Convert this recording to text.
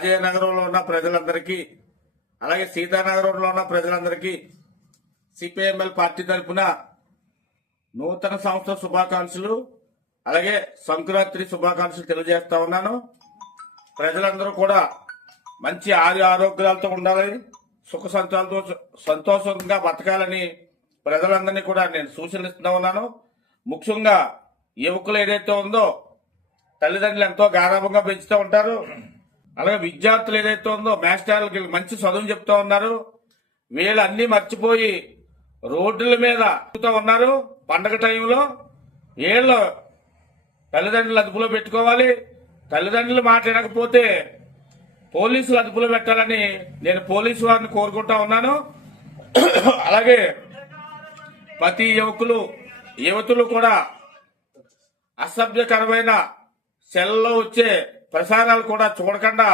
రాజనగరంలో ఉన్న ప్రజలందరికీ అలాగే సీతానగరంలో ఉన్న ప్రజలందరికీ సిపిఎంఎల్ పార్టీ తరఫున నూతన సంవత్సర శుభాకాంక్షలు అలాగే సంక్రాంతి శుభాకాంక్షలు తెలియజేస్తా ఉన్నాను. ప్రజలందరూ కూడా మంచి ఆరోగ్యాలతో ఉండాలి, సుఖ సంతోషంగా బతకాలని ప్రజలందరినీ కూడా నేను సూచనలు ఇస్తా ఉన్నాను. ముఖ్యంగా యువకులు ఏదైతే ఉందో తల్లిదండ్రులు ఎంతో గారాభంగా పెంచుతూ ఉంటారు. అలాగే విద్యార్థులు ఏదైతే ఉందో మాస్టర్లకి మంచి చదువు చెప్తా ఉన్నారు. వీళ్ళు అన్ని మర్చిపోయి రోడ్ల మీద ఉన్నారు. పండగ టైంలో వీళ్ళు తల్లిదండ్రులు అదుపులో పెట్టుకోవాలి. తల్లిదండ్రులు మాట వినకపోతే పోలీసులు అదుపులో పెట్టాలని నేను పోలీసు వారిని కోరుకుంటా ఉన్నాను. అలాగే ప్రతి యువతులు కూడా అసభ్యకరమైన సెల్లో వచ్చే ప్రసారాలు కూడా చూడకుండా